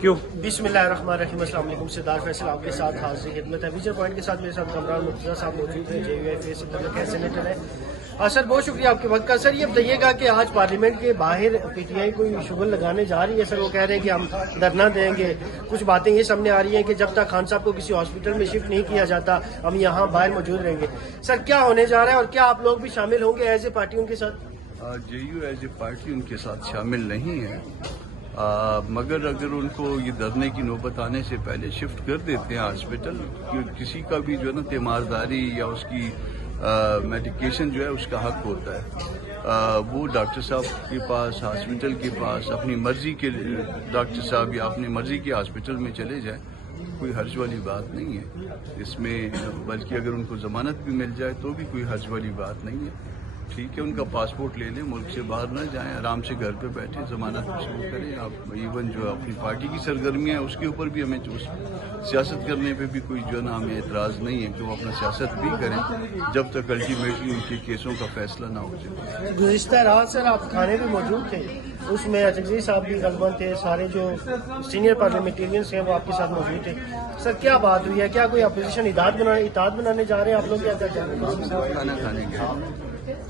کیوں؟ بسم اللہ الرحمن الرحیم. السلام علیکم. سردار فیصل آپ کے ساتھ حاضر خدمت ہے. ویژن پوائنٹ کے ساتھ میرے ساتھ کامران مرتضیٰ صاحب موجود ہیں. JUIF سے تعلق ہے, سینیٹر ہے. سر بہت شکریہ آپ کے وقت کا. سر یہ بتائیے گا کہ آج پارلیمنٹ کے باہر PTI کوئی شغل لگانے جا رہی ہے. سر وہ کہہ رہے ہیں کہ ہم دھرنا دیں گے. کچھ باتیں یہ سامنے آ رہی ہیں کہ جب تک خان صاحب کو کسی ہاسپٹل میں شفٹ نہیں کیا جاتا ہم یہاں باہر موجود رہیں گے. سر کیا ہونے جا رہا ہے اور کیا آپ لوگ بھی شامل ہوں گے ایز اے پارٹی ان کے ساتھ؟ JU ایز اے پارٹی ان کے ساتھ شامل نہیں ہے, مگر اگر ان کو یہ دھرنے کی نوبت آنے سے پہلے شفٹ کر دیتے ہیں ہاسپٹل, کسی کا بھی جو ہے نا تیمارداری یا اس کی میڈیکیشن جو ہے اس کا حق ہوتا ہے. وہ ڈاکٹر صاحب کے پاس, ہاسپٹل کے پاس اپنی مرضی کے ڈاکٹر صاحب یا اپنی مرضی کے ہاسپٹل میں چلے جائیں, کوئی حرج والی بات نہیں ہے اس میں. بلکہ اگر ان کو ضمانت بھی مل جائے تو بھی کوئی حرج والی بات نہیں ہے. ٹھیک ہے, ان کا پاسپورٹ لے لیں, ملک سے باہر نہ جائیں, آرام سے گھر پہ بیٹھے ضمانت وصول کریں. آپ ایون جو اپنی پارٹی کی سرگرمیاں ہیں اس کے اوپر بھی ہمیں سیاست کرنے پہ بھی کوئی جو ہے نا ہمیں اعتراض نہیں ہے کہ وہ اپنا سیاست بھی کریں جب تک الٹیمیٹلی ان کے کیسوں کا فیصلہ نہ ہو جائے. گزشتہ رات سر آپ کھانے میں موجود تھے, اس میں اچکزئی صاحب بھی غالباً تھے, سارے جو سینئر پارلیمنٹیرینس ہیں وہ آپ کے ساتھ موجود تھے. سر کیا بات ہوئی ہے, کیا کوئی اپوزیشن اتحاد بنانے جا رہے ہیں آپ لوگ, کیا چاہ رہے ہیں؟ کھانا کھانے کے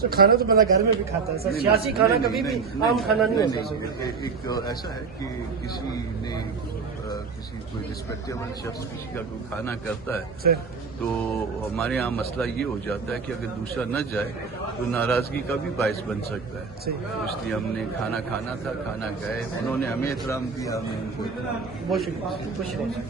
سر کھانا تو بندہ گھر میں بھی کھاتا ہے سر, سیاسی کھانا کبھی بھی عام کھانا نہیں ہوتا. ایک ایسا ہے کہ کسی نے کسی کوئی رسپیکٹیبل شخص کسی کا کوئی کھانا کرتا ہے تو ہمارے یہاں مسئلہ یہ ہو جاتا ہے کہ اگر دوسرا نہ جائے تو ناراضگی کا بھی باعث بن سکتا ہے. اس لیے ہم نے کھانا کھانا تھا, کھانا گئے, انہوں نے ہمیں احترام دیا, ہم نے ان کو. بہت شکریہ.